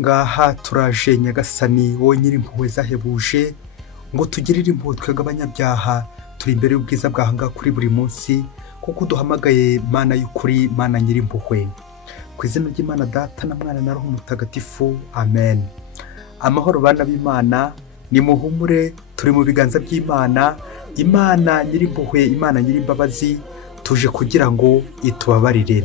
ngaha turaje nyagasani wowe nyir'impuhwe zahebuje ngo tugirire impuhwe twebwe abanyabyaha turi imbere y'ubwiza bwawe ngaha kuri buri munsi kuko duhamagaye Mana y'ukuri, Mana nyir'impuhwe. Ku izina ry'Imana Data na Mwana na Roho Mutagatifu, amen. Amahoro bana b'Imana, ni muhumure, turi mu biganza by'Imana, Imana nyir'impuhwe, Imana nyir'imbabazi, tuje kugira ngo itubabarire.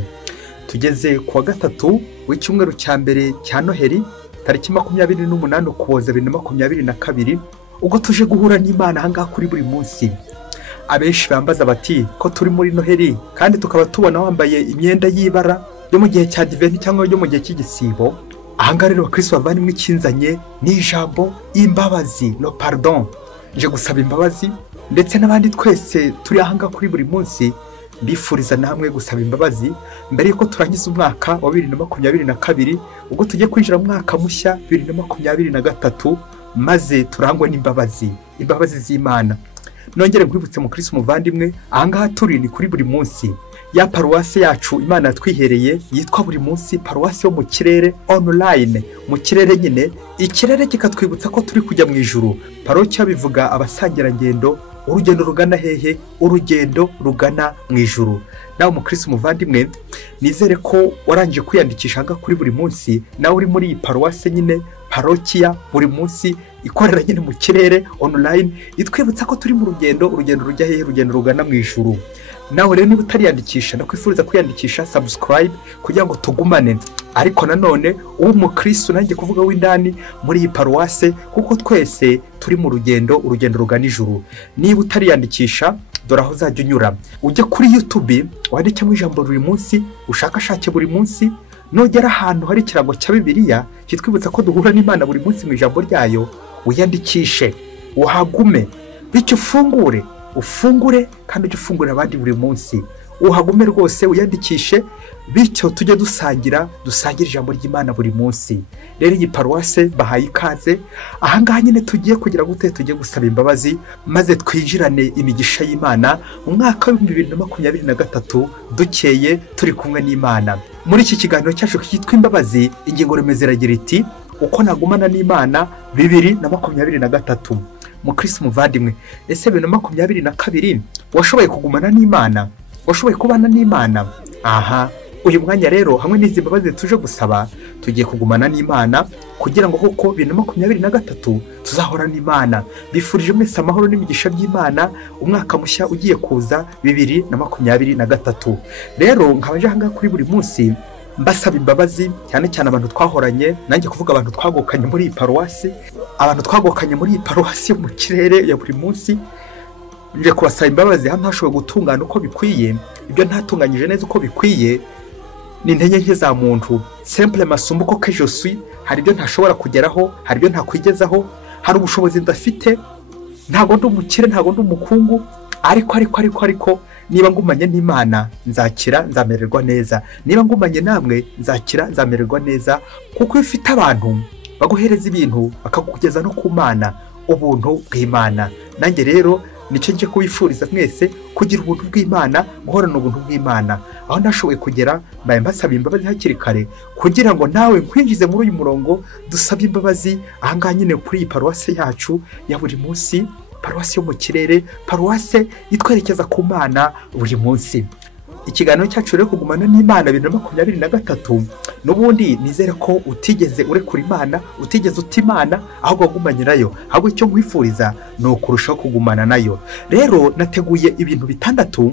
Tugeze kuwa gatatu w'icyumweru cya mbere cya Noheli, tariki 28 Ukuboza 2022, ubwo tuje guhura n'Imana ahangaha kuri buri munsi. Abenshi bambaza bati ko turi muri Noheli kandi tukaba tubona wambaye imyenda y'ibara yo mu gihe cya Advent cyangwa yo mu gihe cy'igisibo. Ahangaha rero Kristo bavandimwe ikinzanye n'ijambo imbabazi, no pardon. Je gusaba imbabazi ndetse n'abandi twese turi ahangaha kuri buri munsi bifuriza namwe gusaba imbabazi mbere yuko turangiza umwaka wa 2022 ubwo tugiye kwinjira mu mwaka mushya 2023 maze turangwa n'imbabazi, imbabazi z'Imana. Nongere nkwibutse mu Kristo muvandimwe, ahangaha turi ni kuri buri munsi. Ya paruwasi yacu Imana yatwihereye yitwa Buri Munsi, paruwasi yo mu kirere online, mu kirere nyine, ikirere kikatwibutsa ko turi kujya mu ijuru. Parokia bivuga abasangira ngendo, urugendo rugana hehe? Urugendo rugana mu ijuru. Nawe mu Kristo muvandimwe, nizere ko warangije kwiyandikisha hanga kuri Buri Munsi, nawe uri muri paruwasi nyine, Parokia Buri Munsi ikorera nyine mu kirere online, itwibutsa ko turi mu rugendo rujya hehe? Urugendo rugana mu ijuru. Nawe rero niba utariyandikisha ndakwifuriza kwiyandikisha, subscribe kugira ngo tugumane. Ariko nanone uwo mu Kristo nanjye kuvuga w'indani muri iyi paruwase, kuko twese turi mu urugendo rugana ijuru. Niba utariyandikisha, dore aho uzajya unyura, ujye kuri YouTube wandikemo ijambo Buri Munsi, ushakashake Buri Munsi, nogera ahantu hari ikirango cya Bibiliya kitwibutsa ko duhura n'Imana buri munsi mu ijambo ryayo, uyandikishe, uhagume, bityo ufungure kandi ujye ufungurira abandi buri munsi. Uhagume rwose uyandikishe, bityo tujye dusangire ijambo ry'Imana buri munsi. Rero iyi paruwase bahaye ikaze ahangaha nyine tugiye kugira gute? Tugiye gusaba imbabazi maze twinjirane imigisha y'Imana mu mwaka wa 2023 dukeye turi kumwe n'Imana. Muri iki kiganiro cyacu cyitwa imbabazi, ingingo remezo iragira iti uko nagumana n'Imana 2023. Mu Kristo muvandimwe, ese 2022 washoboye kugumana n'Imana? Washoboye kubana n'Imana? Aha, uyu mwanya rero hamwe n'izi mbabazi tuje gusaba, tugiye kugumana n'Imana kugira ngo koko 2023 tuzahora n'Imana. Bifurije mwese amahoro n'imigisha by'Imana, umwaka mushya ugiye kuza 2023. Rero nkabaje hanga kuri Buri Munsi mbasaba imbabazi cyane cyane abantu twahoranye, nanjye kuvuga abantu twagokanye muri iyi paruwasi, abantu twagokanye muri iyi paruwasi yo mu kirere ya Buri Munsi. Nje kubasaba imbabazi hamwe hashoboye gutungana uko bikwiye, ibyo ntatunganyije neza uko bikwiye ni intege nke za muntu. Simple masumbuko que je suis, hari ibyo ntashobora kugeraho, hari ibyo ntakwigezaho, hari ubushobozi ndafite, ntago ndi umukire, ntago ndi umukungu, ariko niba ngumanye n'Imana nzakira, nzamererwa neza. Niba ngumanye namwe nzakira, nzamererwa neza, kuko ifite abantu baguhereza ibintu bakakugeza no ku Mana, ubuntu bw'Imana. Nanjye rero nicyo nje kubifuriza mwese kugira ubuntu bw'Imana, guhorana ubuntu bw'Imana. Aho nashoboye kugera mbaye mbasaba imbabazi hakiri kare kugira ngo nawe nkwinjize muri uyu murongo dusabye imbabazi ahangaha nyine kuri iyi paruwase yacu ya Buri Munsi, paruwasi yo mu kirere, paruwase itwerekeza ku Mana buri munsi. Ikiganiro cyacu rero kugumana n'Imana 2023, n'ubundi nizere ko utigeze urekura Imana, utigeze uta Imana, ahubwo wagumanye nayo. Ahubwo icyo nkwifuriza ni ukurushaho kugumana nayo. Rero nateguye ibintu 6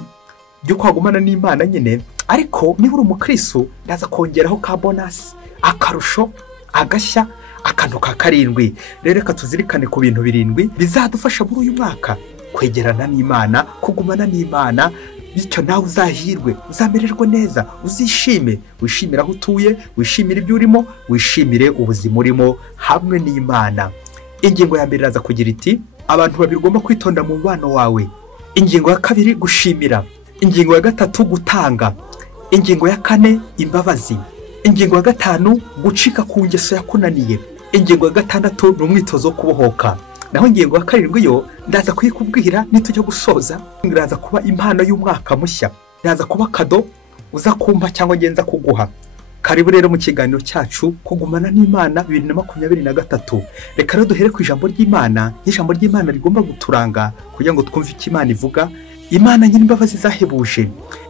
byo kwagumana n'Imana nyine, ariko niba uri umukristo ndaza kongeraho ka bonus, akarusho, agashya, akantu ka 7. Rero reka tuzirikane ku bintu 7 bizadufasha muri uyu mwaka kwegerana n'Imana, kugumana n'Imana, bityo nawe uzahirwe, uzamererwa neza, uzishime, wishimira aho utuye, wishimira ibyo urimo, wishimire ubuzima urimo hamwe n'Imana. Ingingo ya mbere iraza kugira iti abantu babiri ugomba kwitonda mu mubano wawe. Ingingo ya 2 gushimira. Ingingo ya 3 gutanga. Ingingo ya 4 imbabazi. Ingingo ya 5 gucika ku ngeso yakunaniye. Ingingo ya 6 ni umwitozo wo kubohoka. Naho ingingo ya 7 yo ndaza kuyikubwira nitujya gusoza. Ndaza kuba impano y'umwaka mushya, ndaza kuba kado uza kumpa cyangwa ngenza kuguha. Karibu rero mu kiganiro cyacu Kugumana n'Imana 2023. Reka rero duhere ku ijambo ry'Imana, ijambo ry'Imana rigomba guturanga kugira ngo twumve icyo Imana ivuga. Imana nyine imbabazi zahebuje.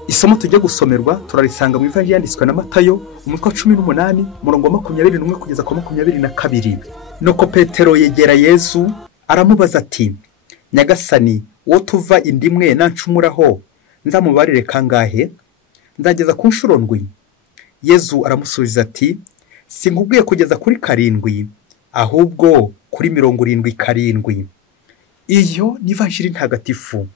Isomo tujye gusomerwa turarisanga mu ivanjiri yanditswe na Matayo umutwe wa 18 umurongo wa 21 kugeza ku 22. Nuko Petero yegera Yesu aramubaza ati, Nyagasani, wo tuva indimwe nancumuraho nzamubarire kangahe? Nzageza ku nshuro ndwi? Yesu aramusubiza ati, sinkubwiye kugeza kuri 7, ahubwo kuri 77. Iyo ni ivanjiri ntagatifu.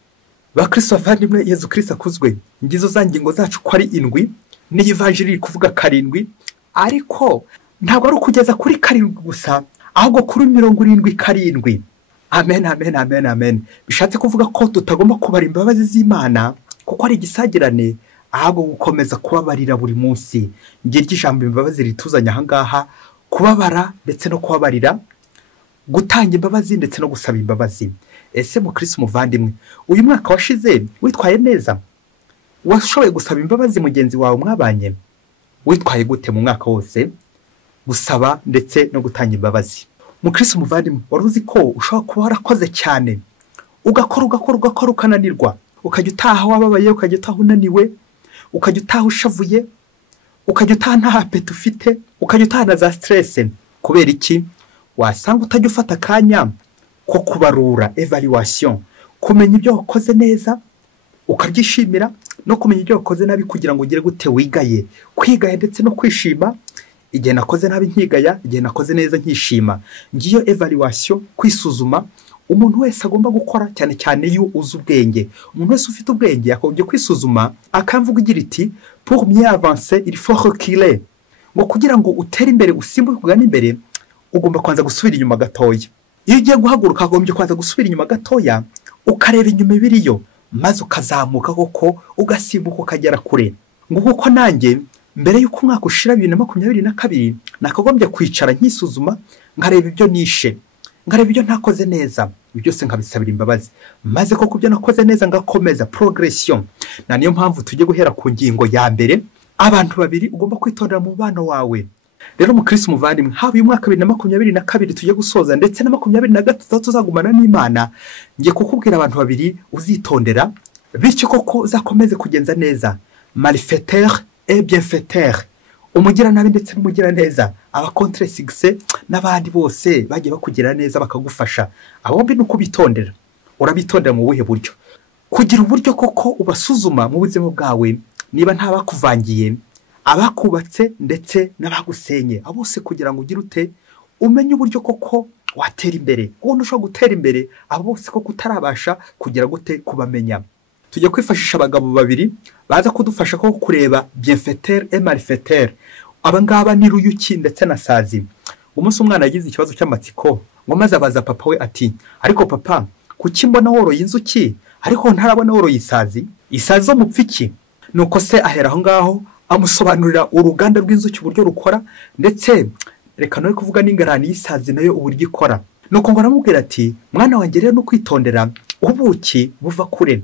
Bakristo bavandimwe, Yesu Kristo akuzwe. Ngizo za ngingo zacu ko ari 7, ni ivanjiri kuvuga 7, ariko ntabwo ari kugeza kuri 7 gusa, ahubwo kuri 77. Amen, amen, amen, amen. Bishatse kuvuga ko tutagomba kubara imbabazi z'Imana kuko ari igisagirane, ahubwo gukomeza kubabarira buri munsi. Ngiye ijambo imbabazi rituzanya ahangaha, kubabara ndetse no kubabarira, gutanga imbabazi ndetse no gusaba imbabazi. Ese mu Kristo muvandimwe, uyu mwaka washize witwaye neza? Washoboye gusaba imbabazi mugenzi wawe mwabanye? Witwaye gute mu mwaka wose? Gusaba ndetse no gutanga imbabazi. Mu Kristo muvandimwe, waruzi ko ushobora kuba warakoze cyane, ugakora ukananirwa, ukajya utaha wababaye, ukajya utaha unaniwe, ukajya utaha ushavuye, ukajya utaha nta apeti ufite, ukajya utaha na za stress. Kubera iki? Wasanga utajya ufata akanya ko kubarura, evaluation, kumenya ibyo wakoze neza ukabyishimira, no kumenya ibyo wakoze nabi kugira ngo ugire gute wigaye, kwigaya ndetse no kwishima. Igihe nakoze nabi nkigaya, igihe nakoze neza nkishima. Ngiyo evaluation, kwisuzuma umuntu wese agomba gukora, cyane cyane iyo uzi ubwenge. Umuntu wese ufite ubwenge yakomeje kwisuzuma, akamvuga igira iti, pour mieux avancer il faut reculer. Ngo kugira ngo utere imbere, usimbuke kugana imbere, ugomba kwanza gusubira inyuma gatoya. Iyo ugiye guhaguruka ugombye kwanza gusubira inyuma gatoya, ukareba inyuma ibiriyo, maze ukazamuka koko ugasimbuka ukagera kure. Ngo kuko nanjye mbere y'uko umwaka ushira 2022 nakagombye kwicara nkisuzuma, nkareba ibyo nishe, nkareba ibyo ntakoze neza, byose nkabisabira imbabazi, maze ko kubyo nakoze neza ngakomeza progression. Na niyo mpamvu tujye guhera ku ngingo ya mbere, abantu babiri ugomba kwitondera mu bano wawe. Rero mu Kristo muvandimwe, haba uyu mwaka 2022 tujye gusoza ndetse na 2023 tuzagumana n'Imana, ngiye kukubwira abantu babiri uzitondera, bityo koko uzakomeze kugenza neza. Malfaiteur et bienfaiteur, umugira nabi ndetse n'umugira neza, aba contre succès n'abandi bose bagiye bakugira neza bakagufasha. Abo mbi nuko bitondera. Urabitondera mu buhe buryo? Kugira uburyo koko ubasuzuma mu buzima bwawe, niba nta bakuvangiye, abakubatse ndetse n'abagusenye, abose kugira ngo ugire ute umenye uburyo koko watera imbere. Ubundi ushobora gutera imbere abose koko utarabasha kugira gute kubamenya. Tujya kwifashisha abagabo babiri baza kudufasha ko kureba bienfaiteur et malfaiteur. Abangaba ni Ruyuki ndetse na Sazi. Umunsi umwana yagize ikibazo cy'amatsiko, ngo maze abaza papa we ati, ariko papa, kuki mbona woroye inzuki ariko ntarabona woroye isazi? Isazi zo mupfiki? Nuko se ahera aho ngaho amusobanurira uruganda rw'inzuki uburyo rukora, ndetse reka no kuvuga n'ingarani y'isazi nayo uburyo ikora. Nuko ngo aramubwira ati, mwana wanjye rero no kwitondera, ubuki buva kure.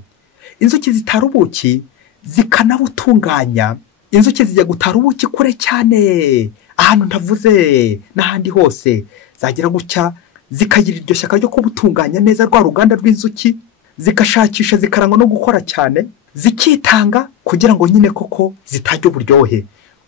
Inzuki zitara ubuki zikanabutunganya. Inzuki zijya gutara ubuki kure cyane, ahantu ntavuze n'ahandi hose, zagira gutya zikagira iryo shyaka ryo kubutunganya neza rwa ruganda rw'inzuki, zikashakisha zikarangwa no gukora cyane, zikitanga kugira ngo nyine koko zitajya uburyohe.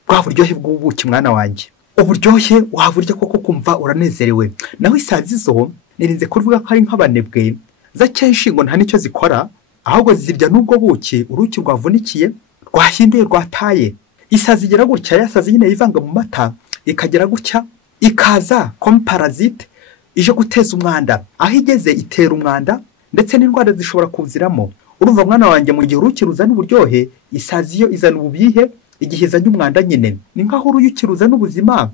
Bwa buryohe bw'ubuki mwana wanjye, uburyohe waburya koko kumva uranezerewe. Naho isazi zo nirinze kuvuga ko ari nk'abanebwe, za kenshi ngo nta nicyo zikora, ahubwo zirya n'ubwo buki uruki rwavunikiye rwahinduye rwataye. Isazi igira gutya, yasazi nyine yivanga mu mata, ikagera gutya ikaza comme parasite ije guteza umwanda. Aho igeze itera umwanda ndetse n'indwara zishobora kuziramo. Urumva mwana wanjye, mu gihe uruki ruzana uburyohe, isazi yo izana ububihe igihe izanye umwanda nyine. Ni nkaho uruyuki ruzana ubuzima,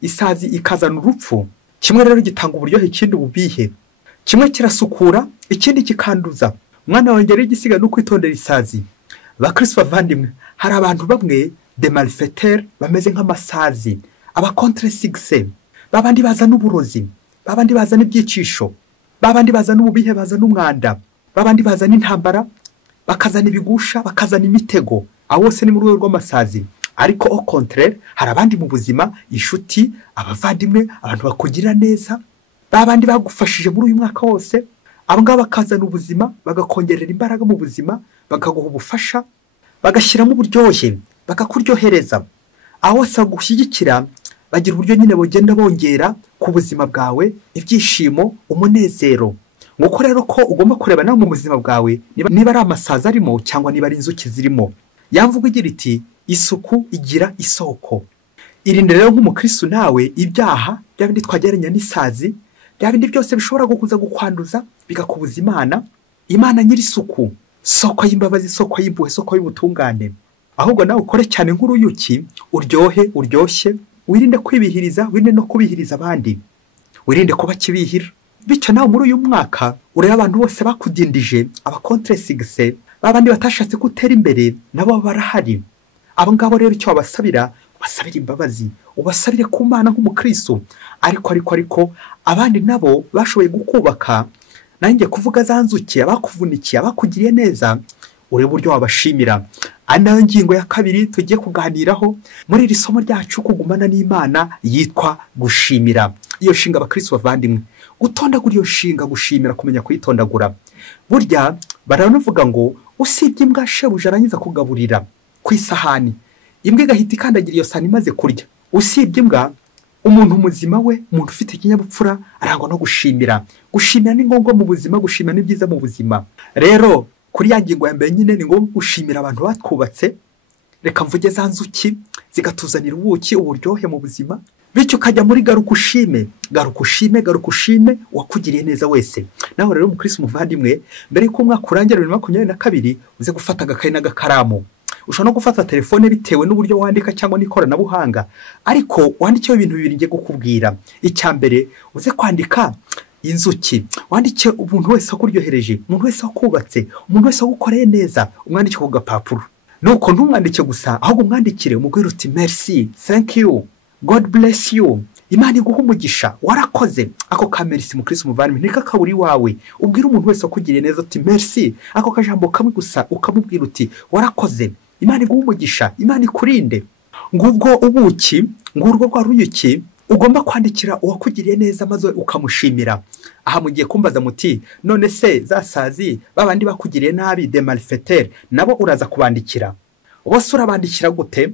isazi ikazana urupfu. Kimwe rero gitanga uburyohe, ikindi ububihe. Kimwe kirasukura, ikindi kikanduza. Mwana wanjye rero igisiga no kwitondera isazi. Bakristo bavandimwe, hari abantu bamwe de malfaiteur bameze nk'amasazi, aba contre succès, babandi bazana uburozi, babandi bazana ibyicisho, babandi bazana ububihe, bazana umwanda, babandi bazana intambara, bakazana ibigusha, bakazana imitego. Abo bose ni mu rwego rw'amasazi. ariko au contraire hari abandi mu buzima, inshuti, abavandimwe, abantu bakugirira neza, babandi bagufashije muri uyu mwaka wose, abo ngabo bakazana ubuzima, bagakongerera imbaraga mu buzima, bakaguha ubufasha, bagashyiramo uburyohe, bakakuryohereza. Aho wose bagushyigikira, bagira uburyo nyine bugenda bongera ku buzima bwawe ibyishimo, umunezero. Nguko rero ko ugomba kureba nawe mu buzima bwawe niba ari amasaza arimo cyangwa niba ari inzuki zirimo. Yamvuga igira iti isuku igira isoko. Irinde rero nk'umukristo nawe ibyaha bya bindi twagereranya n'isazi, bya bindi byose bishobora gukuza gukwanduza bigakubuza Imana nyiri isuku, soko y'imbabazi, soko y'impuhwe, soko y'ubutungane. Ahubwo nawe ukore cyane nk'uruyuki, uryoshye, wirinde kwibihiriza, wirinde no kubihiriza abandi, wirinde kuba kibihira. Bityo nawe muri uyu mwaka ureba abantu bose bakudindije, abakontresigise, babandi batashatse gutera imbere, nabo barahari. Abo ngabo rero icyo wabasabira, ubasabire imbabazi, ubasabire ku Mana nk'umukristo. Ariko abandi nabo bashoboye gukubaka, nanjye kuvuga za nzuki, abakuvunikiye, abakugiriye neza, urebe uburyo wabashimira. Nayo ngingo ya kabiri tugiye kuganiraho muri iri somo ryacu kugumana n'Imana, yitwa gushimira. Iyo shinga abakristo bavandimwe, gutondagura iyo shinga, gushimira, kumenya kuyitondagura. Burya baranavuga ngo usibye imbwa shebuja arangiza kugaburira ku isahani, imbwa igahita ikandagira iyo sahani imaze kurya. Usibye imbwa, umuntu muzima we, umuntu ufite ikinyabupfura arangwa no gushimira. Gushimira ni ngombwa mu buzima, gushimira ni byiza mu buzima. Rero kuri ya ngingo ya mbere nyine ni ngombwa gushimira abantu batwubatse. Reka mvuge za nzuki zigatuzanira ubuki, uburyohe mu buzima, bityo ukajya muri garuka ushime wakugiriye neza wese. Naho rero umukristo muvandimwe, mbere y'uko umwaka urangira 2022 uze gufata agakayi n'agakaramu. Ushobora no gufata telefone bitewe n'uburyo wandika cyangwa n'ikoranabuhanga, ariko wandikeho ibintu bibiri ngiye gukubwira. Icya mbere, uze kwandika inzuki, wandike umuntu wese wakuryohereje, umuntu wese wakubatse, umuntu wese wagukoreye neza, umwandike ku gapapuro. Nuko ntumwandike gusa, ahubwo umwandikire, umubwire uti merci, thank you, God bless you, Imana iguha umugisha, warakoze. Ako ka merci mukristo muvandimwe ntikakaburi wawe. Ubwire umuntu wese wakugiriye neza uti merci, ako kajambo kamwe gusa ukamubwira uti warakoze, Imana iguha umugisha, Imana ikurinde. Ngubwo ubuki, ngurwo rwa ruyuki ugomba kwandikira uwakugiriye neza maze ukamushimira. Aha mugiye kumbaza muti none se zasazi babandi bakugiriye nabi, de malfaiteur, nabo uraza kubandikira. Bose urabandikira gute?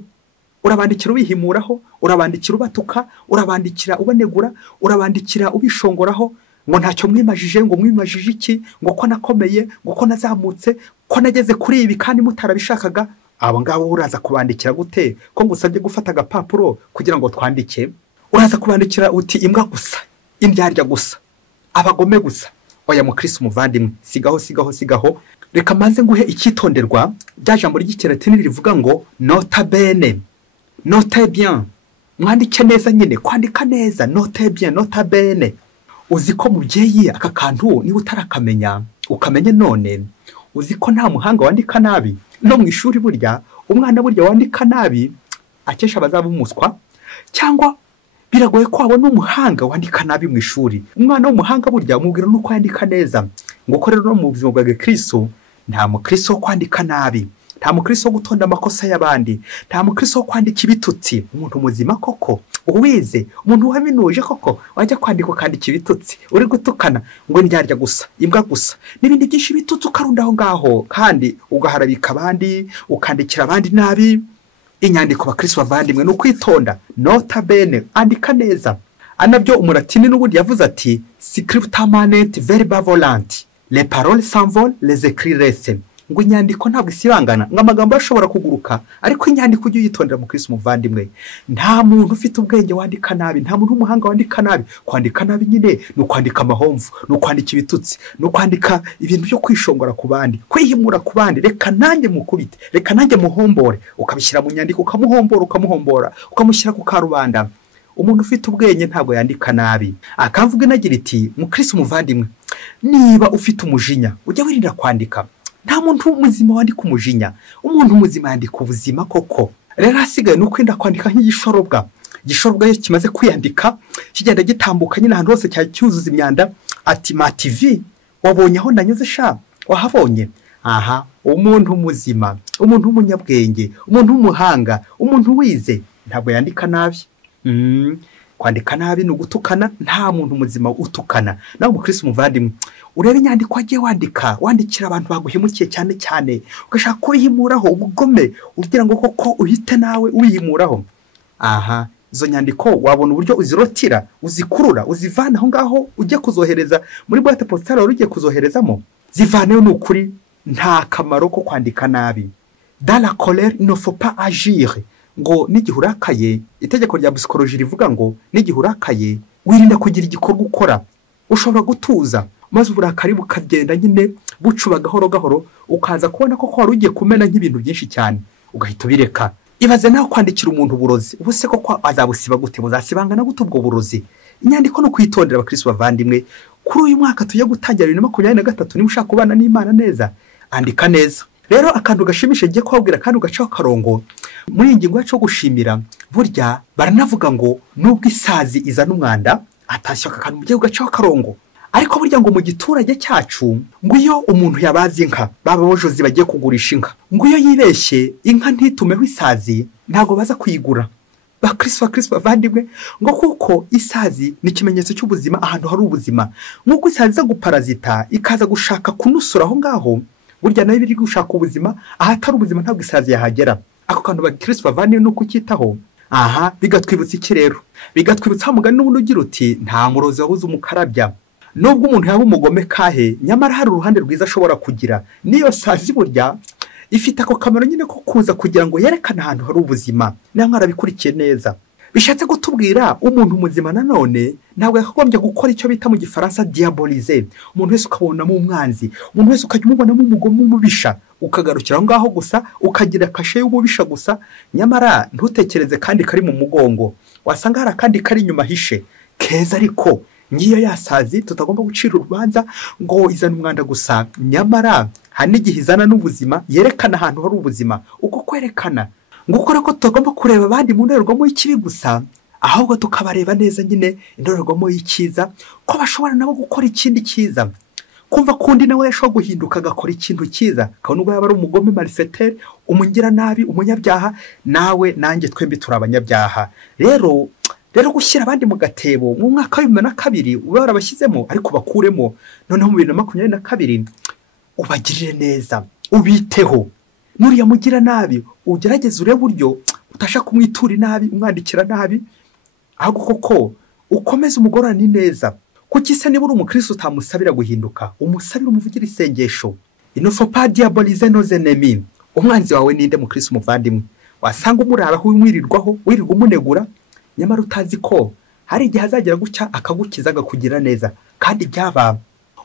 Urabandikira ubihimuraho, urabandikira ubatuka, urabandikira ubanegura, urabandikira ubishongoraho, ngo ntacyo mwimajije, ngo mwimajije iki, ngo ko nakomeye, ngo ko nazamutse, ko nageze kuri ibi kandi mutarabishakaga. Abo ngabo uraza kubandikira gute? Ko ngusabye gufata agapapuro kugira ngo twandike. Uraza kubandikira uti imbwa gusa, indyarya gusa, abagome gusa. Oya mukristo muvandimwe, sigaho. Reka maze nguhe icyitonderwa. Bya jambo ry'ikilatini rivuga ngo nota bene, nota bien. Mwandike neza nyine, kwandika neza, nota bien, nota bene. Uzi ko mubyeyi aka kantu niba utarakamenya, ukamenye none. Uzi ko nta muhanga wandika nabi. No mu ishuri burya, umwana burya wandika nabi akesha abazaba umuswa, cyangwa biragoye ko abona umuhanga wandika nabi mu ishuri. Umwana w'umuhanga burya umubwira nuko yandika neza. Ngo rero no mu buzima bwa Kristo, nta mukristo wo kwandika nabi, nta mukristo wo gutonda amakosa y'abandi, nta mukristo wo kwandika ibitutsi. Umuntu muzima koko, uwize, umuntu waminuje koko, wajya kwandika ibitutsi, uri gutukana ngo ndyarya gusa, imbwa gusa, n'ibindi byinshi bitutsi ukarunda aho ngaho, kandi ugaharabika abandi, ukandikira abandi nabi. Inyandiko bakristo bavandimwe no kwitonda, nota bene, andika neza. Anabyo umulatini n'ubundi yavuze ati scripta manent verba volanti, les paroles s'envolent, les écrits restent. Ngo inyandiko ntabwo isibangana, ngo amagambo ashobora kuguruka, ariko inyandiko ujye uyitondera mukristo muvandimwe. Nta muntu ufite ubwenge wandika nabi, nta muntu w'umuhanga wandika nabi. Kwandika nabi nyine no kwandika amahomvu, no kwandika ibitutsi, no kwandika ibintu byo kwishongora ku bandi, kwihimura ku bandi. Reka nanjye mukubite, reka nanjye muhombore, ukabishyira mu nyandiko, ukamuhombora, ukamushyira ku karubanda. Umuntu ufite ubwenge ntabwo yandika nabi. Akamvuga nagira iti mukristo muvandimwe, niba ufite umujinya ujya wirinda kwandika. Nta muntu muzima wandika umujinya, umuntu muzima yandika ubuzima koko. Rero hasigaye no kwenda kwandika nk'igishorobwa. Igishorobwa iyo kimaze kwiyandika kigenda gitambuka nyine ahantu hose cyuzuza imyanda. Ati ma TV wabonye aho ndanyuze sha, wahabonye. aha umuntu muzima, umuntu w'umunyabwenge, umuntu w'umuhanga, umuntu wize ntabwo yandika nabi. Kwandika nabi ni ugutukana, nta muntu muzima utukana. Nawe umukristo muvandimwe, urebe inyandiko wagiye wandikira abantu baguhemukiye cyane cyane, ugashaka kubihimuraho ubugome, ugira ngo koko uhite nawe uyimuraho. Aha izo nyandiko wabona uburyo uzirotira, uzikurura, uzivana aho ngaho ujye kuzohereza muri boîte postale wari ugiye kuzoherezamo. Zivaneyo n'ukuri nta kamaro ko kwandika nabi. Dans la colère il ne faut pas agir. Ngo n'igihe urakaye, itegeko rya psychologie rivuga ngo n'igihe urakaye wirinda kugira igikorwa ukora. Ushobora gutuza maze uburakari bukagenda nyine bucuba gahoro gahoro, ukaza kubona ko wari ugiye kumena nk'ibintu byinshi cyane, ugahita ubireka. Ibaze nawe kwandikira umuntu uburozi, ubuse ko azabusiba gute, buzasibangana gute ubwo burozi? Inyandiko no kwitondera abakristo bavandimwe. Kuri uyu mwaka tujye gutangira 2023, niba ushaka kubana n'Imana neza, andika neza. Rero akantu gashimishe ngiye kubabwira kandi ugacaho karongo muri ingingo yacu gushimira, burya baranavuga ngo nubwo isazi izana umwanda atashyaka kandi mugiye ugacaho karongo. Ariko burya ngo mu giturage cyacu ngo iyo umuntu yabazi inka, baba bojozi bagiye kugurisha inka, ngo iyo yibeshye inka ntitumeho isazi ntago baza kuyigura. Bakristo bavandimwe, ngo kuko isazi ni ikimenyetso cy'ubuzima ahantu hari ubuzima. Nk'uko isazi za guparazita ikaza gushaka kunusura aho ngaho, burya nayo biri gushaka ubuzima ahatari ubuzima ntabwo isazi yahagera. Ako kantu bakristo bavandimwe no kukitaho. Aha bigatwibutsa iki rero? Bigatwibutsa mugani n'ubundi ugira uti nta murozi wabuze umukarabya. Nubwo umuntu yaba umugome kahe, nyamara hari uruhande rwiza ashobora kugira. Niyo sazi burya ifite ako kamaro nyine ko kuza kugira ngo yerekane ahantu hari ubuzima. Niyo mwarabikurikiye neza. Bishatse gutubwira umuntu muzima nanone ntabwo yakagombye gukora icyo bita mu gifaransa diaboliser. Umuntu wese ukabonamo umwanzi, umuntu wese ukajya umubonamo umugome umubisha, ukagarukira aho ngaho gusa, ukagira kashe y'ububisha gusa, nyamara ntutekereze kandi kari mu mugongo. Wasanga hari kandi kari inyuma hishe keza, ariko ngiyo yasazi tutagomba gucira urubanza ngo izana umwanda gusa, nyamara hari n'igihe izana n'ubuzima, yerekana ahantu hari ubuzima. Uko kwerekana ngo ukora ko tutagomba kureba abandi mu ndorerwamo y'ikibi gusa, ahubwo tukabareba neza nyine indorerwamo y'icyiza, ko bashobora nabo gukora ikindi cyiza. Kumva kundi nawe yashobora guhinduka agakora ikintu cyiza, kandi ubwo yaba ari umugome malfaiteur, umungira nabi, umunyabyaha, nawe nanjye twembi turi abanyabyaha. Rero gushyira abandi mu gatebo mu mwaka wa 2022 ube warabashyizemo, ariko bakuremo noneho mu 2022 ubagirire neza, ubiteho. Nuriya mugira nabi ugerageze urebe buryo utashaka kumwitura nabi, umwandikira nabi, ahubwo koko ukomeze umugorane neza. Kuki se niba uri umukristo utamusabira guhinduka, umusabira umuvugira isengesho. Il ne faut pas diaboliser nos ennemis. Umwanzi wawe ninde mukristo muvandimwe? Wasanga umuraraho umwirirwaho, wirirwa umunegura, nyamara utazi ko hari igihe azagera gucya akagukiza akakugira neza. Kandi byaba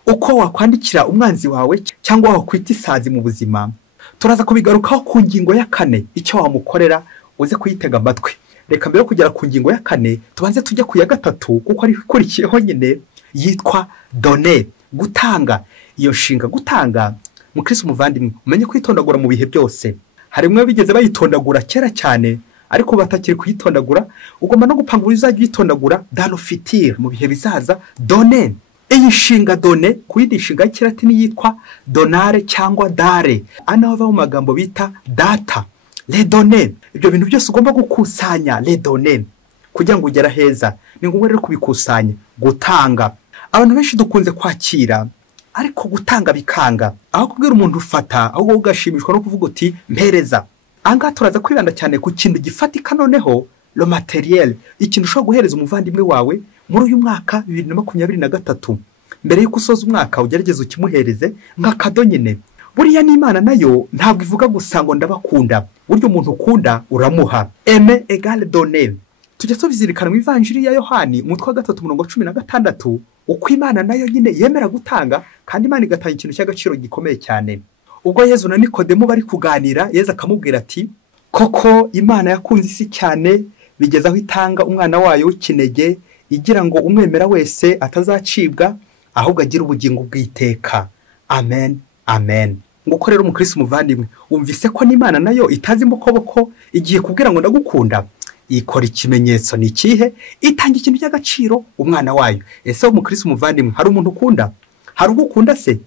uko wakwandikira umwanzi wawe cyangwa wakwita isazi mu buzima, turaza kubigarukaho ku ngingo ya 4 icyo wamukorera, uze kuyitega amatwi. Reka mbere kugera ku ngingo ya 4 tubanze tujye ku ya 3, kuko ari ikurikiyeho nyine yitwa donner, gutanga. Iyo nshinga gutanga, mukristo muvandimwe, umenye kwitondagura mu bihe byose. Harimwe bigeze bayitondagura kera cyane, ariko batakiri kuyitondagura. Ugomba no gupanga uzajya yitondagura dans le futur, mu bihe bizaza. Donner, iyi nshinga donner kuyindi nshinga y'ikilatini yitwa donare cyangwa dare, anava mu magambo bita data, les données. Ibyo bintu byose ugomba gukusanya, les données, kugira ngo ugera heza ni ngombwa rero kubikusanya. Gutanga, abantu benshi dukunze kwakira, ariko gutanga bikanga. Aho kubwira umuntu ufata, ahubwo ugashimishwa no kuvuga uti mpereza. Anga turaza kwibanda cyane ku kintu gifatika, noneho le matériel, ikintu ushobora guhereza umuvandimwe wawe muri uyu mwaka 2023. Mbere yuko usoza umwaka ugerageze ukimuhereze nka kado nyine. Buriya n'Imana nayo ntabwo ivuga gusa ngo ndabakunda. Buryo umuntu ukunda uramuha. Aimer égale donner. Tujya tubizirikana mu Ivanjiri ya Yohani umutwe wa 3:16, uko Imana nayo nyine yemera gutanga, kandi Imana igatanga ikintu cy'agaciro gikomeye cyane. Ubwo Yezu na Nikodemo bari kuganira, Yezu akamubwira ati koko Imana yakunze isi cyane bigeza aho itanga umwana wayo w'ikinege, igira ngo umwemera wese atazacibwa ahubwo agira ubugingo bw'iteka. Amen, amen. Nguko rero umukristo muvandimwe, umvise ko n'Imana nayo itazi mbokoboko igiye kubwira ngo ndagukunda, ikora ikimenyetso ni kihe, itanga ikintu cy'agaciro umwana wayo. Ese umukristo muvandimwe, hari umuntu ukunda? Hari ugukunda se?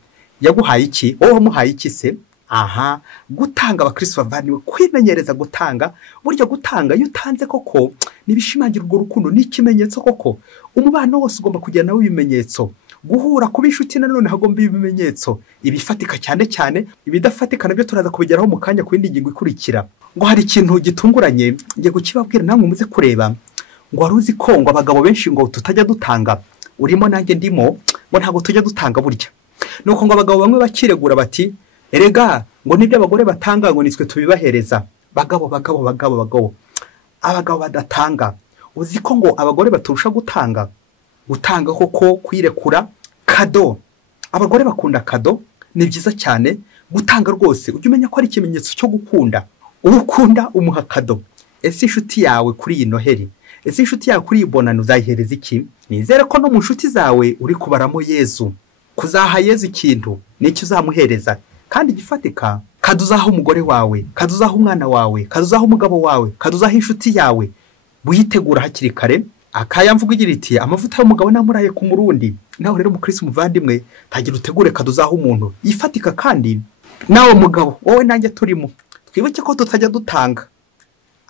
yaguhaye iki? wowe wamuhaye iki se? aha, gutanga abakristo bavaniwe kwimenyereza gutanga. Burya gutanga iyo utanze koko nibishimangira urwo rukundo, ni ikimenyetso koko. Umubano wose ugomba kugira nawe ibimenyetso. Guhura kuba inshuti nanone hagomba ibimenyetso, ibifatika cyane cyane. Ibidafatika nabyo turaza kubigeraho mu kanya ku yindi ngingo ikurikira. Ngo hari ikintu gitunguranye ngiye kukibabwira namwe muze kureba. Ngo wari uzi ko ngo abagabo benshi ngo tutajya dutanga, urimo nanjye ndimo, ngo ntabwo tujya dutanga burya. Nuko ngo abagabo bamwe bakiregura bati erega ngo nibyo abagore batanga ngo nitwe tubibahereza. Bagabo abagabo badatanga, uzi ko ngo abagore baturusha gutanga koko, kwirekura, kado. Abagore bakunda kado, ni byiza cyane gutanga rwose. Ujye umenya ko ari ikimenyetso cyo gukunda. Ukunda umuha kado. Ese inshuti yawe kuri iyi Noheli, ese inshuti yawe kuri iyi bonano uzayihereza iki? Nizere ko no mu nshuti zawe uri kubaramo Yezu. Kuzaha Yezu ikintu n'icyo uzamuhereza kandi gifatika. Kaduzaha umugore wawe, kaduzaha umwana wawe, kaduzaha umugabo wawe, kaduzaha inshuti yawe. Buyitegura hakiri kare. Akaya mvuga igira iti amavuta y'umugabo namuraye ku murundi. Nawe rero umukristo muvandimwe, tagira utegure kaduzaha umuntu ifatika. Kandi nawe mugabo, wowe nanjye turimo, twibuke ko tutajya dutanga.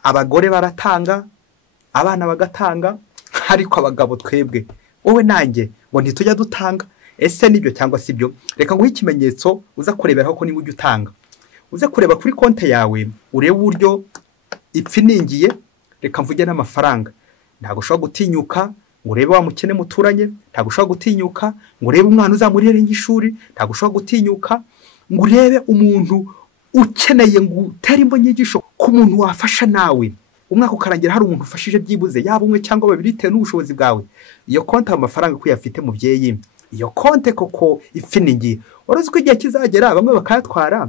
Abagore baratanga, abana bagatanga, ariko abagabo twebwe, wowe nanjye, ngo ntitujya dutanga. Ese nibyo cyangwa sibyo? Reka nguhe ikimenyetso uza kureberaho ko niba ujya utanga. Uze kureba kuri konti yawe urebe uburyo ipfiningiye. Reka mvuge n'amafaranga. Ntabwo ushobora gutinyuka ngo urebe wa mukene muturanye, ntabwo ushobora gutinyuka ngo urebe umwana uzamurire nk'ishuri, ntabwo ushobora gutinyuka ngo urebe umuntu ukeneye ngo utere imbonyigisho ku muntu wafasha nawe. Umwaka ukarangira hari umuntu ufashije byibuze, yaba umwe cyangwa babiri bitewe n'ubushobozi bwawe. Iyo konti amafaranga ko yafite mubyeyi, iyo konti koko ipfiningiye. Uruzi ko igihe kizagera bamwe bakayatwara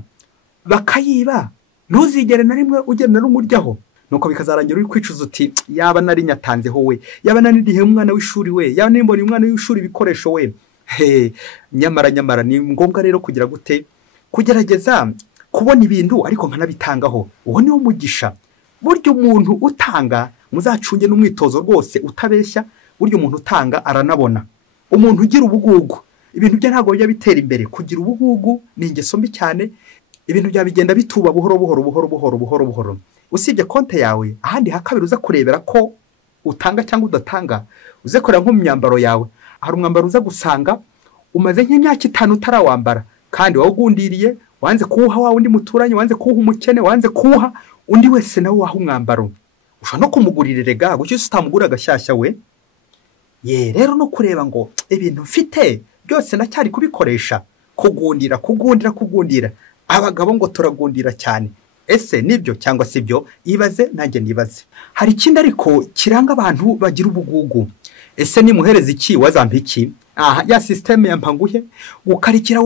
bakayiba, ntuzigere na rimwe ugenda n'umuryaho. Nuko bikazarangira uri kwicuza uti yaba nari nyatanzeho we, yaba naridihe umwana w'ishuri we, yaba nimbona umwana w'ishuri ibikoresho we. Nyamara ni ngombwa rero kugira gute? Kugerageza kubona ibintu ariko nkanabitangaho. Uwo niwo mugisha. Burya umuntu utanga, muzacunge n'umwitozo rwose utabeshya. Burya umuntu utanga aranabona. Umuntu ugira ubugugu, ibintu bye ntabwo bijya bitera imbere. Kugira ubugugu ni ingeso mbi cyane. Ibintu bya bigenda bituba buhoro. Usibye konti yawe, ahandi hakabiri uza kurebera ko utanga cyangwa udatanga. Uze kureba nko mu myambaro yawe. Hari umwambaro uza gusanga umaze nk'imyaka 5 utarawambara, kandi wawugundiriye, wanze kuwuha wa undi muturanye, wanze kuwuha umukene, wanze kuwuha undi wese nawe waha umwambaro. Ushobora no kumugurira rega, gucyo utamugura gashyashya we. Rero no kureba ngo ibintu mfite byose nacyari kubikoresha. Kugundira. Abagabo ngo turagundira cyane. Ese nibyo cyangwa sibyo? Ibaze nanjye nibaze. Hari ikindi ariko kiranga abantu bagira ubugugu. Ese ni muhereza iki wazampa iki? Ya system ya mpanguhe ukarikira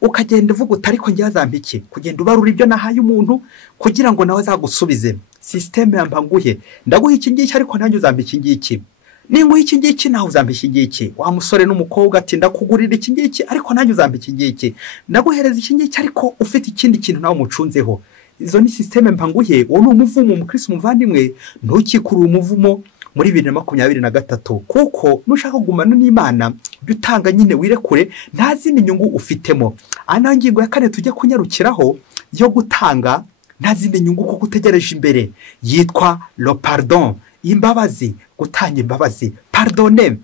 ukagenda uvuga utari ko njye wazampa iki, kugenda ubarura ibyo nahaye umuntu kugira ngo nawe azagusubize. System ya mpanguhe ndaguha iki ngiki ariko nanjye uzampa iki ngiki. Ninguha iki ngiki nawe uzampa iki ngiki. Wa musore n'umukobwa ati ndakugurira iki ngiki ariko nanjye uzampa iki ngiki. Ndaguhereza iki ngiki ariko ufite ikindi kintu nawe mucunzeho. Izo ni system mpanguhe. Uwo ni umuvumo umukristo muvandimwe, ntukikuru umuvumo muri 2023. Kuko nushaka kugumana n'Imana byutanga nyine wirekure, nta zindi nyungu ufitemo. Anangingo ya kane tujye kunyarukiraho yo gutanga nta zindi nyungu kuko utegereje imbere, yitwa le pardon. Imbabazi, gutanga imbabazi. Pardonner